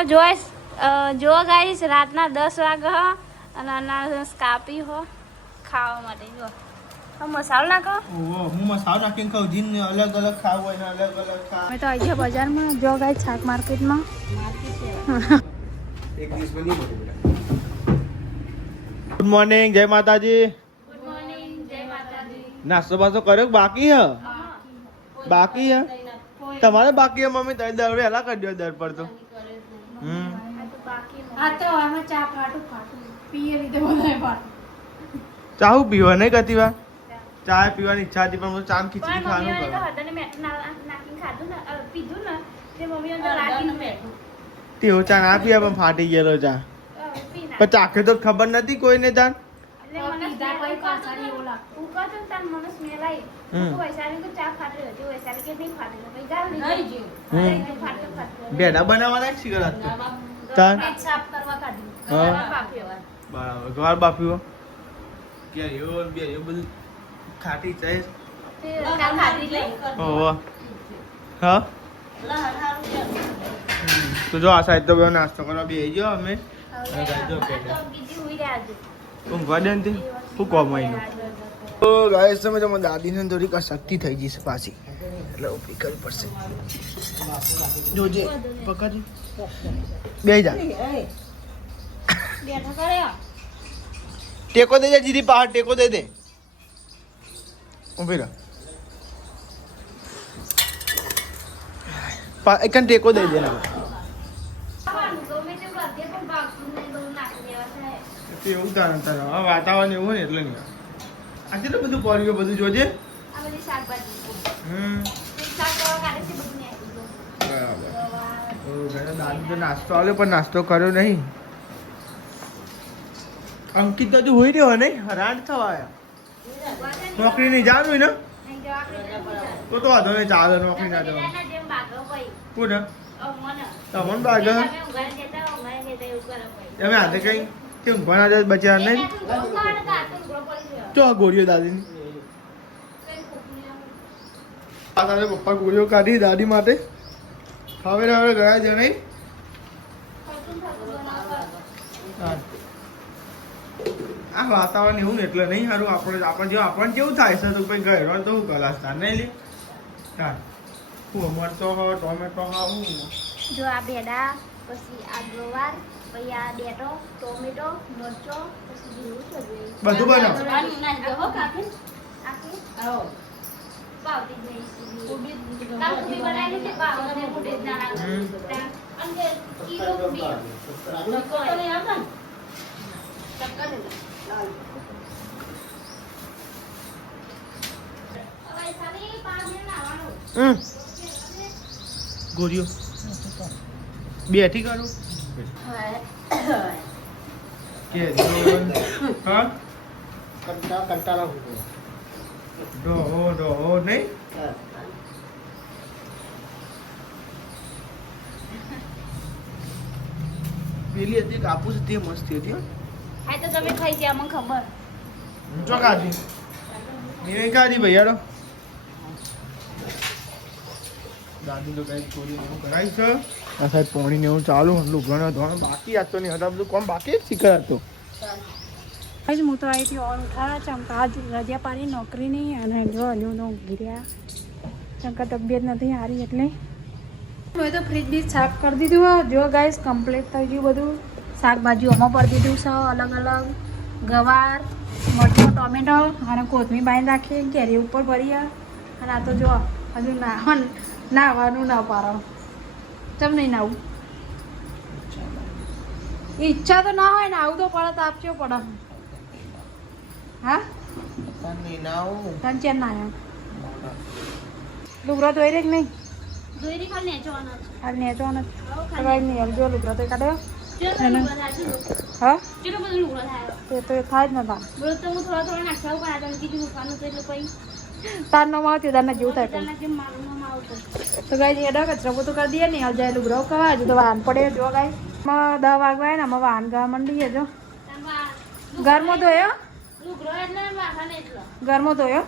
જો ગાઈસ રાતના 10 વાગે અને અનારસ કાપી હો ખાવા માટે જો મસાલો નાખો હું મસાલો નાખીને ખાઉં જીન અલગ અલગ ખાવું હોય ને અલગ અલગ ખા મેં તો અહીંયા બજારમાં જો ગાઈસ શાક માર્કેટમાં એક દિવસ બની ગુડ મોર્નિંગ જય માતાજી નાસ્તો બાસ્તો કર્યો બાકી હે તમારે બાકી હે મમ્મી તમે દર વહેલા કરી દો દર પર તો ચા પીવા નહીં કરતી વાર ચા પીવાની ઈચ્છા હતી પણ ચા ખીચડી ખાવાનું તેવો ચા ના પીવા પણ ફાટી ગયેલો ચા પણ ચાખે તો ખબર નથી કોઈને જાણ બેડા બનાવવાના સિગરેટ બરાબર ઘર બાફ્યો કે યો બે યો બધું ખાટી ચાય હા તો જો આ સાઈડ તો બધો નાસ્તો કરવા બેસી ગયો અમે ઊંઘવા દે ને શું કોમ હોય તો ગાય સમય તો દાદીને થોડીક શક્તિ થઈ ગઈ છે પાછી એટલે ઊભી કરવી પડશે જોજે પકડ બે જા ટેકો દે જા જીરી પહાડ ટેકો દે દે ઊભી રહે એકન ટેકો દે દે ના એવું તારણ તારા વાતાવરણ એવું ને એટલે નહીં આજે તો બધું કર્યું બધું જોજે બરાબર દાદી તો નાસ્તો આવ્યો પણ નાસ્તો કર્યો નહીં અંકિત તો હજુ હોય રહ્યો નહીં હરાન થવા નોકરી નહીં જવાનું ને તો વાંધો નહીં ચાલે નોકરી ના જવાનું કોને તમને બાગ તમે હાથે કઈ કેમ ઘણા દિવસ બચ્યા નહીં ચો ગોળીઓ દાદીની તારે પપ્પા ગોળીઓ કાઢી દાદી માટે હવે હવે ગયા છે નહીં આ વાતાવરણ એવું ને એટલે નહીં સારું આપણને જેવું થાય છે તો કંઈ ગયો તો શું કલાસ તાર નહીં લે તાર હું અમાર તો ટોમેટો હું જો આ ભેડા પછી આ ગવાર પછી આ ડેટો ટોમેટો મરચો પછી જીરું છે બધું બનાવ ગોરીઓ બેઠી કરું કે હા કંટાળા ડો નહીં પેલી હતી કાપુસ તે મસ્ત હતી હા તો તમે ખાઈ ગયા મને ખબર ચો કાઢી મેં કાઢી ભૈયાડો દાદી તો કઈ થોડી એવું કરાય છે આ સાહેબ પાણી ને એવું ચાલુ લુગડાનો ધોરણ બાકી હતો નહીં હતા બધું કોમ બાકી જ શીખર હતો આજ હું તો અહીંથી ઓર ઉઠાડા ચમકા આજ રજા પાડી નોકરી નહીં અને જો હજુ તો ઊંઘી રહ્યા ચમકા તબિયત નથી સારી એટલે મેં તો ફ્રીજ બી સાફ કરી દીધું જો ગાઈસ કમ્પ્લીટ થઈ ગયું બધું શાકભાજી આમાં પડી દીધું છે અલગ અલગ ગવાર મરચો ટોમેટો અને કોથમીર બાંધી રાખી કેરી ઉપર ભરી અને આ તો જો હજુ નાહવાનું ના પારો ચમ નહીં નાવું ઈચ્છા તો ના હોય ને આવું તો પડે તો આપજો પડે હા તન ચેન ના લુગડા ધોઈ રે કે નહીં હાલ નેચવાનો નહીં જો લુગડા તો કાઢ્યો હા તે તો થાય જ નતા તાર નો માં આવતી તારના જેવું થાય તો ગાય એડા કચરો બધું કરી દઈએ ને હાલ જાય લુગડો કવા હજુ તો વાહન પડે જો ગાય 10 વાગવા ને અમે વાહન ગવા મંડીએ જો ઘરમાં ધોયો ઘરમાં ધોયો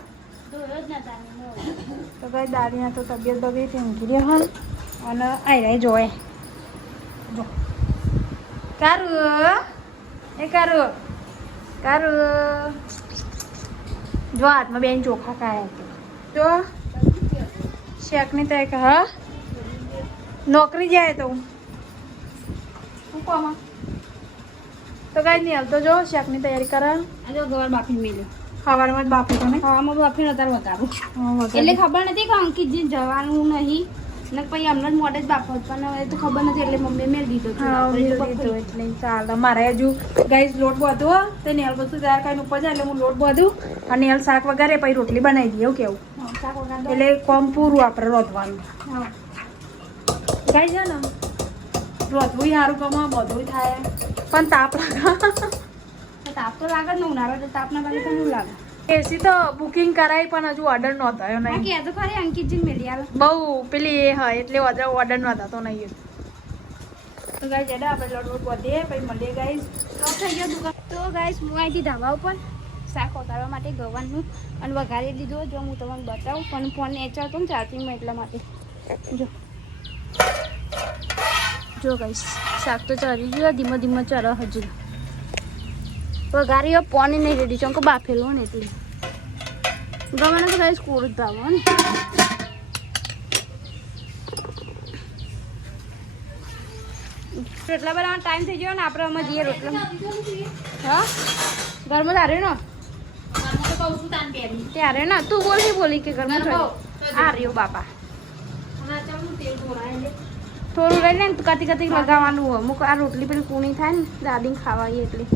તો ગાય દાદીના તો તબિયત બગડી હતી ઊંઘી રહ્યો હન અને આવી રહી જોવે જો કારું એ કારું કારું જો હાથમાં બેન ચોખા ખાયા જો શેકની તય કે હા નોકરી જાય તો શું કોમાં તો કાંઈ નહીં હાલ તો જો શેકની તૈયારી કરે જો ગવાર બાફી મેલ્યો સવારમાં જ બાફી તો ને ખાવામાં બાફી નતા વતારું એટલે એટલે ખબર નથી કે અંકિતજી જવાનું નહીં ને પછી હમણાં જ મોડે જ બાફો પણ હવે તો ખબર નથી એટલે મમ્મી મેળ દીધો એટલે ચાલ મારે હજુ ગાઈસ લોટ બધું તે નેલ બધું તૈયાર કરીને ઉપર જાય એટલે હું લોટ બધું અને નેલ શાક વગેરે પછી રોટલી બનાવી દઈએ એવું કેવું એટલે કોમ પૂરું આપણે રોધવાનું ગાઈ છે ને રોધવું સારું કમા બધું થાય પણ તાપ લાગે તાપ તો લાગે જ ને ઉનાળો એટલે તાપના બાજુ તો નહીં લાગે એસી તો બુકિંગ કરાવી પણ હજુ ઓર્ડર નો થયો નહીં કે તો ખરી અંકિતજી મેળી આવે બહુ પેલી એ હા એટલે ઓર્ડર નો થતો નહીં તો ગાઈસ એટલે આપણે લોટ વધીએ પછી મળીએ ગાઈસ સ્ટોપ થઈ ગયો દુકાન તો ગાઈસ હું અહીંથી ધાબા ઉપર શાક વઘારવા માટે ગવાનું અને વઘારી લીધું જો હું તમને બતાવું પણ ફોન નેચર હતો ને ચાર્જિંગમાં એટલા માટે જો ગાઈસ શાક તો ચરી ગયું ધીમે ધીમે ચર હજુ વઘારી પોની નહીં રેડી ચમકો બાફેલું ને એટલે ગમે તો ગાઈસ કોર જ ભાવો ને રોટલા બનાવવાનો ટાઈમ થઈ ગયો ને આપણે આમાં જઈએ રોટલા હા ઘરમાં તારે ને ત્યારે ના તું બોલી કે ઘરમાં આ રહ્યો બાપા થોડું લઈ લે ને કતી કતી લગાવવાનું હોય અમુક આ રોટલી પેલી કૂણી થાય ને દાદીને ખાવાય એટલે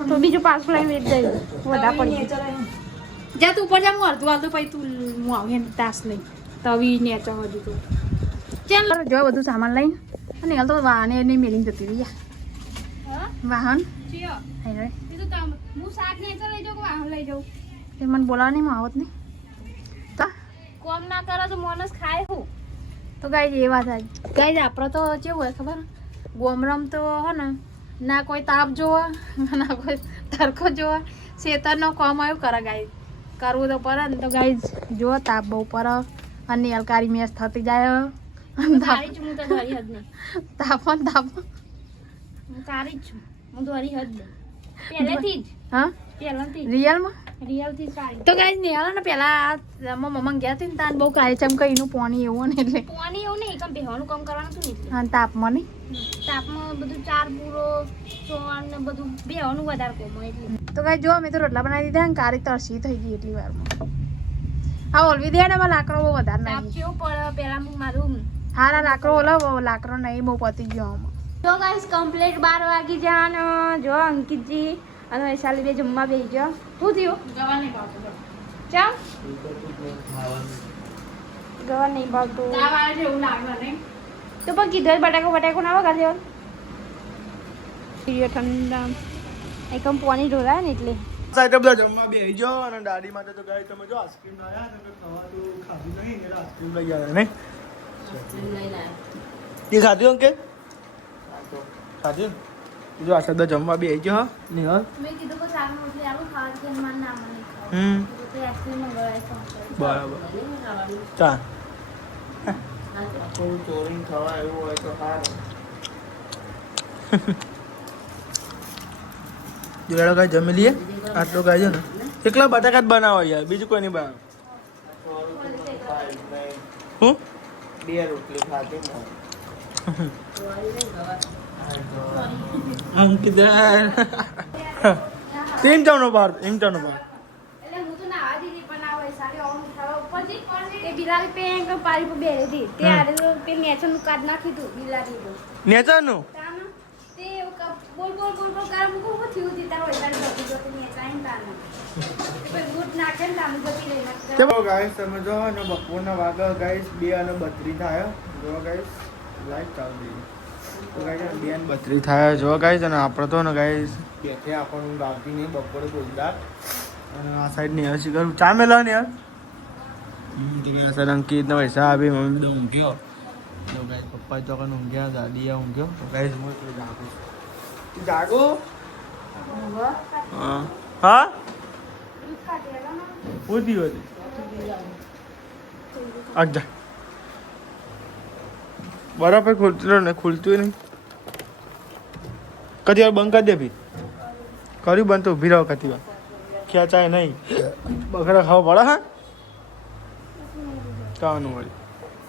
તો બીજું પાછું લઈને વેચ જાય વધારે પડી જા તું ઉપર જા હું અડધું આવતો પછી તું હું આવીએ ને તાસ નહીં તવી નેચો હજુ તો ચાલ જો બધું સામાન લઈને અને હાલ તો વાહને નહીં મેલી જતી રહી વાહન હું શાક ને લઈ જાઉં વાહન લઈ જાઉં તે મને બોલાવા નહીં આવત નહીં કોમ ના કરે તો માણસ ખાય હું તો ગાઈ એ વાત ગાઈ આપણે તો કેવું હોય ખબર ગોમરમ તો હો ને ના કોઈ તાપ જોવા ના કોઈ તરકો જોવા શેતરનો કોમ આવ્યું કરે ગાઈ કરવું તો પડે ને તો ગાઈ જો તાપ બહુ પડે અને હલકારી મેચ થતી જાય તારી છું હું તો ધરી હદ નહીં તાપો ને તાપો હું તારી જ છું હું ધરી હદ નહીં પહેલેથી જ હા પહેલાથી રિયલમાં રિયલથી સારી તો ગાઈ ને હાલો ને પેલા મમ્મા ગયા હતી ને તાન બહુ કાયચમ કહીનું પાણી એવું ને એટલે પાણી એવું નહીં કેમ બેહવાનું કામ કરવાનું હતું ને એટલે હા તાપમાં નહીં તાપમાં બધું ચાર પૂરો સોન ને બધું બેહવાનું વધારે કોમ હોય એટલે તો ગાઈ જો અમે તો રોટલા બનાવી દીધા ને કારી તરસી થઈ ગઈ એટલી વારમાં હા ઓલવી દે ને એમાં લાકડો બહુ વધારે તાપ નહીં કેવું પડે પેલા હું મારું હારા લાકડો લાકડો નહીં બહુ પતી ગયો આમાં તો ગાઈસ કમ્પ્લીટ 12 વાગી જાન જો અંકિતજી અને વૈશાલી બે જમવા બેસી ગયો શું થયું ગવા નહીં ભાવતો ચમ ગવા નહીં ભાવતું તાવ આવે છે એવું લાગે નહીં તો પણ કીધું બટાકો ના વગાડી દેવાનું ઠંડા એકમ પાણી ઢોળાય ને એટલે સાઈડ બધા જમવા બેસી જાઓ અને દાદી માટે તો ગાય તમે જો આઈસ્ક્રીમ લાવ્યા તમે ખાવાનું ખાધું નહીં એટલે આઈસ્ક્રીમ લઈ આવ્યા નહીં એ ખાધું અંકે ખાધું જો આ બધા જમવા બેસી જાઓ નિહાલ મેં કીધું કે સારું રોટલી આવું ખાવા કે માન ના મને તો આઈસ્ક્રીમ મંગાવાય બરાબર ચા થોડું ચોરીને ખવા એવું હોય તો સારું જોડે કાંઈ જમી લઈએ આટલું કાંઈ છે ને એકલા બટાકા જ બનાવો યાર બીજું કોઈ નહીં બનાવો હું બે રોટલી ખાધી અંકિત तीन टाउन बाहर इन टाउन बाहर એટલે હું તો નાવા દીધી પણ આ વૈશાલી ઓમ ખાવા ઉપર જી તે બિલાડી પે એક પારી પર બેહી હતી તે આરે તો તે નેચર નું કાઢ નાખી તું બિલાડી તો नेचर नु તાન તે બોલ કર મુકો હું થયું તી તાર વૈશાલી જતી જતી નેચર આઈન તાન તે ગુડ નાખે ને તાન જતી રહી નાખ चलो गाइस તમે જો ને બપોરના વાગા ગાइस 2:32 થાય જો ગાइस લાઈક ચાલ દી તો ગાइस 2:32 થાય જો ગાइस અને આપણે તો ને ગાइस બેઠે આપણને ગાવતી નહીં બપોરે બોલદાર અને આ સાઈડ ને હસી કરું ચા મેલા ને યાર તો કે સર અંકિત ને પૈસા આપી મમ્મી બધું ઊંઘ્યો તો ગાइस પપ્પા તો કન ઊંઘ્યા દાદી ઊંઘ્યો તો ગાइस હું તો જાગું જાગો હા હા ઉધી હોતી અચ્છા બરાબર ખુલતું ને ખુલતું નહીં. કદી વાર બંધ કરી દે ભી. કર્યું બંધ તો ઊભી રહો કદી વાર. ખેંચાય નહીં. બકરા ખાવા પડે હા. કાવાનું વળી.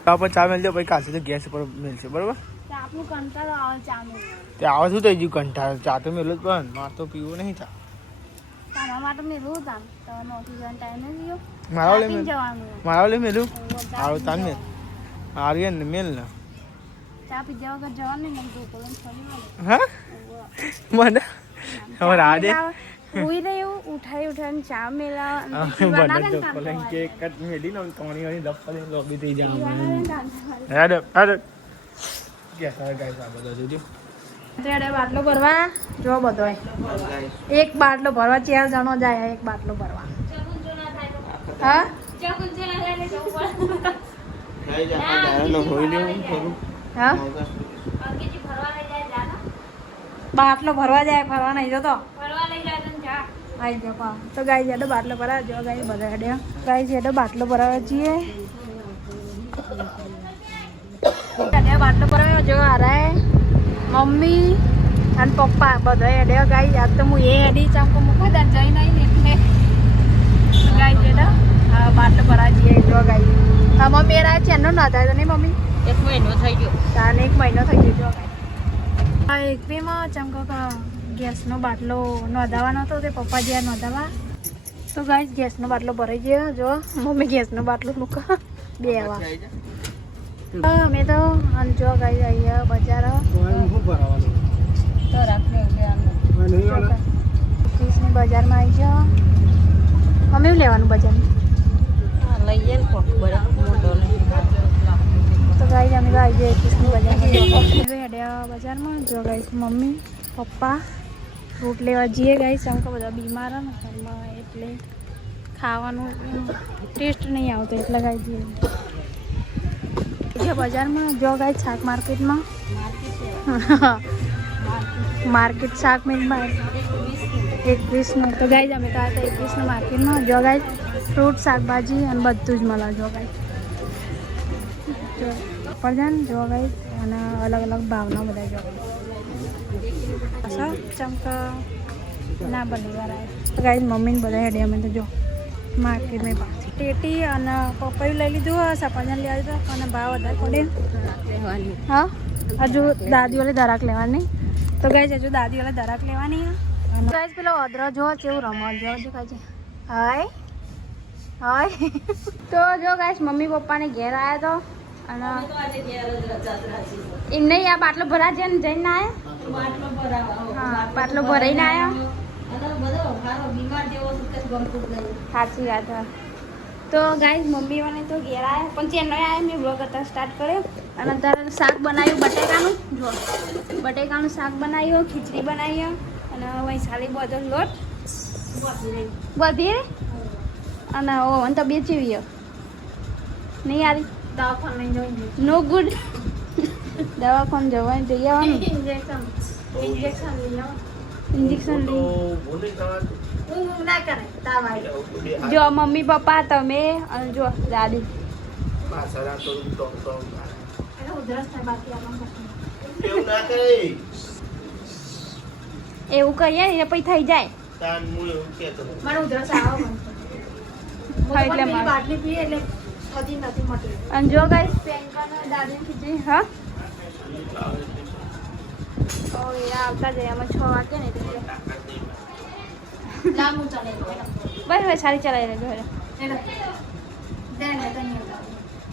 આપણે ચા મેળજો પછી કાશે તો ગેસ પર મેળશે બરાબર. આપણું કંટાળો આવે ચા મે. તે આવે શું થઈ ગયું કંટાળ ચા તો મેળો જ પણ મારે તો પીવું નહીં ચા. તમારા માટે મેં રોજ આમ તો નોકરી જવાનો ટાઈમ નથી ગયો. મારા લે પીને મેળ જવાનું. મારા લે મેલું આવું તાન મેલ આર્યન ને મેલ ને ચા પીધા વગર જવાનું નહીં મને ભૂખ લઈને ફરી વળે. હા મને હવે રાડે ઉઈ રહ્યું ઉઠાઈને ચા મેલા મને તો પલંગ કે કટ મેલી ને તોણી વાળી દફા લઈને લોબી થઈ જવાનું હેડ હેડ કે સારા ગાઈસ આ બધા જોજો અત્યારે બાટલો ભરવા જો બધો એક બાટલો ભરવા 4 જણો જાય એક બાટલો ભરવા હા હા બાટલો ભરવા જાય ફરવા નહીં જતો આવી જાઓ તો ગાય જેડો બાટલો ભરાવે જો ગાય બધા હેડે ગાય જેડો બાટલો ભરાવે છીએ બાટલો ભરાવ્યો જો હારાય મમ્મી અને પપ્પા બધા હેડે ગાય યાદ તો હું એ હેડી ચામકો મૂકું તાર જઈ નહીં એટલે ગાય જેડો બાટલો ભરાવે છીએ જો ગાય હા મમ્મી એના છે એનો ના થાય તો નહીં મમ્મી 1 મહિનો થઈ ગયો તાને 1 મહિનો થઈ ગયો જો ગાય હા એક બેમાં ચમકો ગેસનો બાટલો નોંધાવાનો હતો તે પપ્પા જ્યાં નોંધાવા તો ગાઈસ ગેસનો બાટલો ભરાઈ ગયો જો મમ્મી ગેસનો બાટલો મૂકા બે આવા અમે તો અને જો ગાઈસ અહીંયા બજાર તો રાખને ની બજારમાં આવી જાઓ અમે એવું લેવાનું બજાર લઈએ તો ગાઈસ અમે આવી જાય 21ની બજારમાં જો ગાઈસ મમ્મી પપ્પા ફ્રૂટ લેવા જઈએ ગાઈસ આમ બધા બીમાર ને ઘરમાં એટલે ખાવાનું ટેસ્ટ નહીં આવતો એટલે ગાઈ જઈએ જે બજારમાં જો ગાઈસ શાક માર્કેટમાં માર્કેટ શાક મિલમાં 21નું તો ગાઈસ અમે તો આવ્યા 21નું માર્કેટમાં જો ગાઈસ ફ્રૂટ શાકભાજી અને બધું જ મળે જો ગાઈસ જો પડજાન જો ગાઈસ અને અલગ અલગ ભાવના બધા જો ચમકા ના બનીવાર આવે ગાઈસ મમ્મીને બધા હેડે અમે તો જો માર્કેટમાં પાછી ટેટી અને પપૈયું લઈ લીધું સફરજન લેવા દીધું અને ભાવ વધારે પડે હા હજુ દાદીઓલે દરાક લેવાની તો ગાઈસ હજુ દાદીઓલે દરાક લેવાની અને ગાઈસ પેલો અદરો જો કેવું રમવા જો જો કાજે હાય હાય તો જો ગાઈસ મમ્મી પપ્પાને ઘેર આવ્યા તો અને એમ નહીં આ બાટલો ભરા છે ને જઈને આવ્યા હા બાટલો ભરાઈને આવ્યા સાચી વાત હા તો ગાઈસ મમ્મી મને તો ઘેર આવ્યા પણ ચેન્નઈ આવ્યા મેં બ્લોગ કરતા સ્ટાર્ટ કર્યો અને અત્યારે શાક બનાવ્યું બટેકાનું જો બટેકાનું શાક બનાવ્યું ખીચડી બનાવી અને વૈશાલી બધો લોટ બધી અને ઓ અને તબિયત જેવી નહીં યારી દવાખાને જોઈ નો ગુડ દવાખાને જવાય જઈ આવવાનું ઇન્જેક્શન ના કરે જો મમ્મી પપ્પા તમે અને જો દાદી એવું કરીએ ને પછી થઈ જાય અને જો ગાઈસ દાદી ખીચડી હા આવતા જઈએ આમાં 6 વાગે ને એટલે બસ હવે સારી ચલાવી લેજો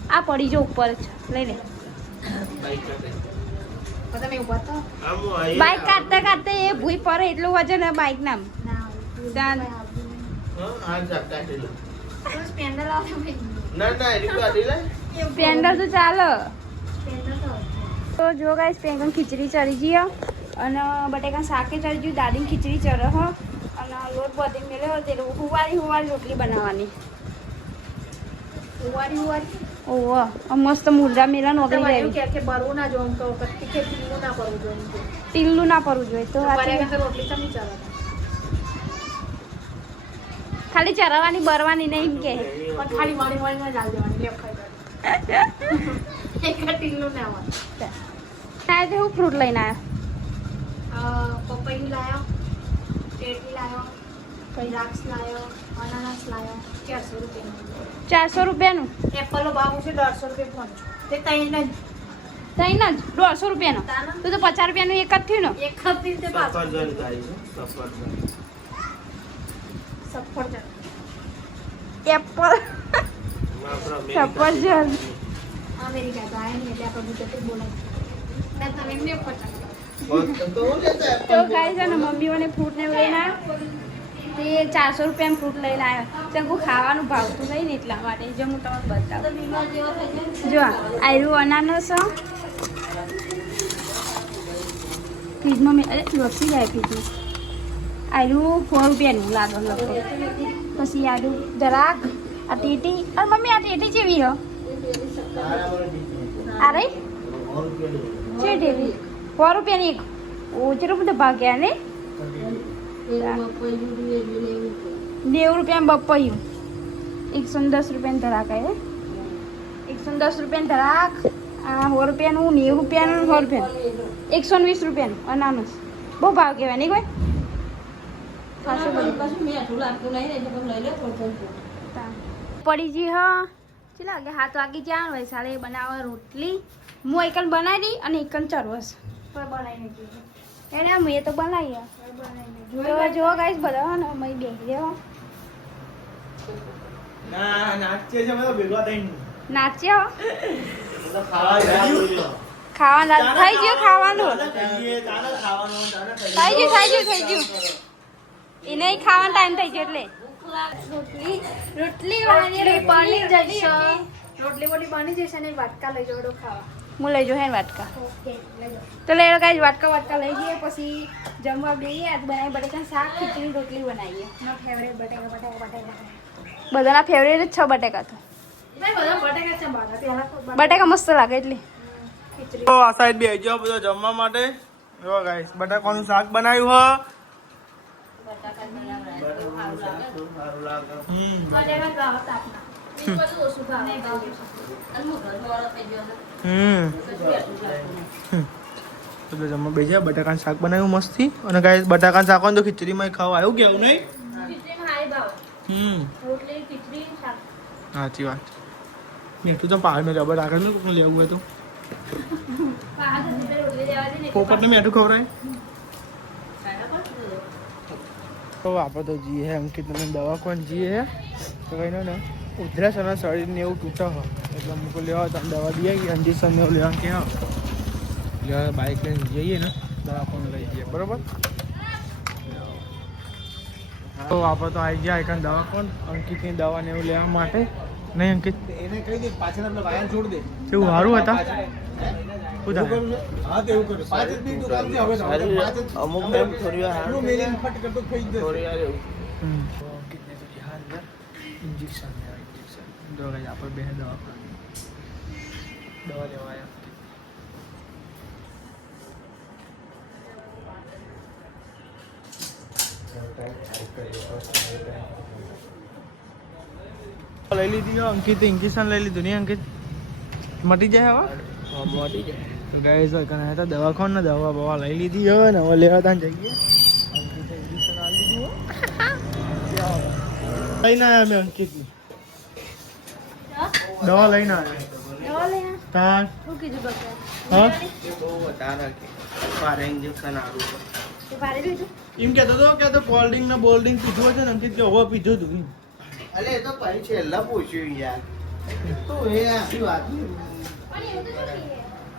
આ પડી જો ઉપર જ લઈ લે બાઈક કાઢતા કાઢતા એ ભૂઈ પડે એટલું વજન હે બાઈક નામ સ્પેન્ડર તો ચાલે તો જો ગાઈસ પેંગન ખીચડી ચડી ગઈ અને બટેકા શાકે ચડી ગયું દાદીની ખીચડી ચડે હ અને લોટ બધી મેળ્યો તે હુવારી રોટલી બનાવવાની ઓહો મસ્ત મુરદા મેલા નોકરી જાય કે બરવું ના જોમ તો ટીલ્લું ના પરવું જોઈએ તો રોટલી ચમી ચાલે ખાલી ચરાવવાની બરવાની નહીં કે પણ ખાલી મળી ચાલ દેવાની એક ટીલું લેવા આયા તે હું ફ્રૂટ લઈને આવ્યા પપૈયું લાયો, ટેટી લાયો, દ્રાક્ષ લાયો, અનાનસ લાયો, 400 રૂપિયાનું. 400 રૂપિયાનું એપલનો ભાવ છે 150 રૂપિયા પહોંચ. તે તૈન જ તઈ ના જ 150 રૂપિયાનો તું તો 50 રૂપિયાનું એક જ થયું ને એક હતી તે પાછું સફરજન થાય છે સફરજન. સફરજન એપલ સફરજન અમેરિકા જાય નહીં એટલે આપણે ગુજરાતી બોલાય. ને તમે એમને પચાસ તો ગાય છે ને મમ્મી મને ફ્રૂટ ને એવું લઈને આવ્યા તે 400 રૂપિયાનું ફ્રૂટ લઈને આવ્યા ચંકુ ખાવાનું ભાવતું નહીં ને એટલા માટે જો હું તમને બતાવું જો આયરું અનાનસ ફ્રીજમાં મેં અરે લપસી જાય ફ્રીજમાં આયરું 4 રૂપિયાનું લાગે લગભગ પછી આયરું જરાક આ ટેટી અરે મમ્મી આ ટેટી જેવી હો આ રહી છે ટેટી 4 રૂપિયાની એક ઓછો બધો ભાગ્યા ને 90 રૂપિયામાં બપૈયું 110 રૂપિયાનું ધરાક આવે 110 રૂપિયાનું ધરાક આ 100 રૂપિયાનું 90 રૂપિયાનું 100 રૂપિયાનું 120 રૂપિયાનું અનાનસ બહુ ભાવ કહેવાય નહીં કોઈ પડી જી હા ચલા લાગે 7 વાગે જ્યાં હોય સાલે બનાવવા રોટલી હું એકન બનાવી દી અને એકન ચરવસ બનાવીને કીધું. એને મેં તો બનાવી જો જો ગાઈસ બધા ને મય બેહી રહ્યો ના નાચે છે બધો ભેગો થઈને નાચ્યો તો ખાવા જાય ખાવાનું થઈ ગયું ખાવાનું કહીએ તારે ખાવાનું તારે થઈ ગયું એને ખાવાનો ટાઈમ થઈ ગયો એટલે રોટલી રોટલી બની જશે રોટલી બોટલી બની જશે ને વાટકા લઈ જવડો ખાવા. હું લઈ જો હે વાટકા ઓકે લઈ જાઓ. તો લઈ લો ગાઈસ વાટકા લઈ જઈએ પછી જમવા બેહીએ આજ બનાવી બટેકા શાક ખીચડી રોટલી બનાવીએ નો ફેવરેટ બટેકા બટેકા બટેકા બધાના ફેવરેટ જ 6 બટેકા તો નહીં બધા બટેકા છે બારા પહેલા તો બટેકા મસ્ત લાગે એટલે ખીચડી તો આ સાઈડ બે જો બધો જમવા માટે જો ગાઈસ બટાકાનું શાક બનાવ્યું હ બટેકા ભાવ તાપના બધું ઓછું ભાવ તો જમવા બેસ્યા બટાકાનું શાક બનાવ્યું મસ્તી અને ગાઈસ બટાકાનું શાક હોય તો ખીચડીમાં ખાવા આવ્યું કેવું નહીં ખીચડીમાં હાઈ ભાવ રોટલી ખીચડી શાક સાચી વાત મીઠું તો પહાડ મેં રબર આગળ મેં કોઈને લેવું હોય તો રોટલી દેવા દે ને પોપટને મીઠું ખવડાય તો આપણે તો જઈએ હે અંકિત ને દવા કોણ જઈએ હે તો કહીને ને ઉધરસ અને શરીરને એવું તૂટે હો એટલે મૂકો લેવા તમે દવા દઈએ કે ઇન્જેક્શન ને એવું લેવા કે હા એટલે બાઇક લઈને જઈએ ને દવા કોણ લઈ જઈએ બરોબર તો આપણે તો આવી ગયા એક દવા કોણ અંકિતની દવા ને એવું લેવા માટે નહીં અંકિત એને કહી દે પાછળ આપણે વાયર છોડ દે કેવું સારું હતા હા તો એવું કરું 5 મિનિટ કામ છે હવે અમુક ટાઈમ થોડી વાર એટલું મેલીને ફટ કરતો ખાઈ જ જશે. ઇન્જેક્શન જો ગાઈસ આપણે બે દવા લેવા આવ્યા લઈ લીધી અંકિત ઇન્જેક્શન લઈ લીધું નહીં અંકિત મટી જાય હવે મટી જાય ગાઈસ કને હતા દવાખાને દવા બવા લઈ લીધી હવે ને હવે લેવા ત્યાં જઈએ અંકિત ઇન્જેક્શન આ લીધું લઈને આવ્યા મેં અંકિતની દવા લઈને આવ્યા તાર શું કીધું ડોક્ટર હા એમ કહેતો હતો કે તો કોલ્ડ ડ્રિંક ને બોલ્ડ ડ્રિંક પીધું હશે ને અંકિત કે હવે પીધું હતું અલે એ તો પછી છેલ્લા પૂછ્યું યાર તું એ આખી વાત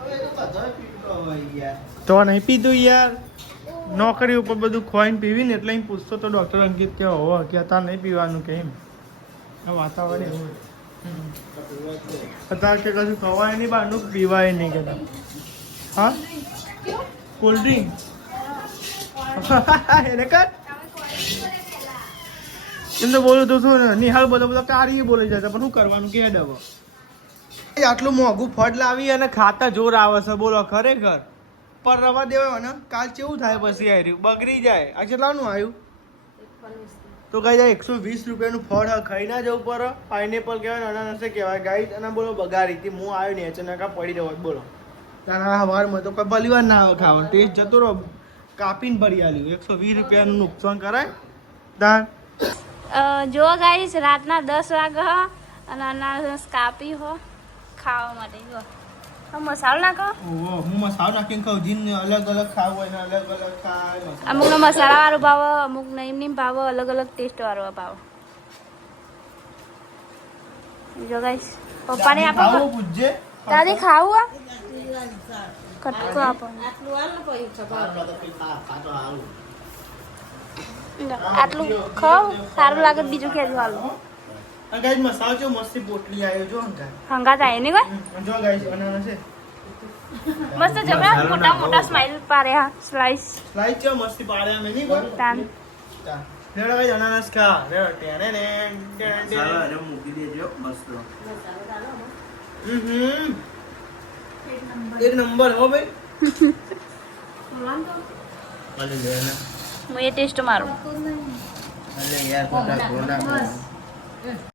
હવે તો બધો પીતો હોય યાર તો નહીં પીધું યાર નોકરી ઉપર બધું ખોઈને પીવી ને એટલે અહીં પૂછતો તો ડૉક્ટર અંકિત કે હોવો કે અત્યારે નહીં પીવાનું કે એમ આ વાતાવરણ એવું અત્યારે કે કશું ખવાય નહીં બહારનું પીવાય નહીં કે હા કોલ્ડ ડ્રિંક એને કર એમ તો બોલું તો શું નિહાળ બધો કાઢી બોલી જતા પણ શું કરવાનું કે દવા આટલું મોંઘું ફળ લાવી અને ખાતા જોર આવે છે બોલો ખરેખર પર રવા દેવાય ને કાલ કેવું થાય પછી આવ્યું બગડી જાય આ કેટલાનું આવ્યું તો ગાઈસ આ 120 રૂપિયાનું ફળ ખાઈ ના જવું પડે. પાઇનેપલ કહેવાય ને અનાનસ કહેવાય ગાઈસ. અને બોલો બગાડી હતી હું આવ્યો ને અચાનક આ પડી રહ્યો બોલો તારા હવારમાં તો કોઈ ભલીવાર ના આવે ખાવાનું ટેસ્ટ જતો રહો કાપીને ભરી આલ્યું 120 રૂપિયાનું નુકસાન કરાય તાર. જો ગાઈસ રાતના 10 વાગે અને અનારસ કાપી હો ખાવા માટે જો મસાલો નાખો. ઓહો હું મસાલો નાખીને ખાઉં જીન અલગ અલગ ખાવું હોય ને અલગ અલગ ખાય. અમુકને મસાલા વાળું ભાવે અમુકને એમ ભાવે અલગ અલગ ટેસ્ટ વાળો ભાવે. જો ગાઈસ પપ્પાને આપો ખાવું પૂછજે દાદી ખાવું કટકો આપો આટલું ખાવ સારું લાગે બીજું ખેજું હાલું. અને ગાઈસ મસાલો જો મસ્તી પોટલી આવ્યો જો અંકા હંગાત આવી ને કોઈ જો ગાઈસ અનાનસ છે મસ્ત જમા મોટા મોટા સ્માઈલ પારે હા સ્લાઈસ સ્લાઈસ છે મસ્તી પાડે અમે નહીં કોઈ તાન લેડો ગાઈસ અનાનસ ખા લેડો ટેને ને સારા અરે મૂકી દેજો મસ્ત એક નંબર હો ભાઈ. અલે લે ને હું એ ટેસ્ટ મારું અલે યાર ખોટા ખોટા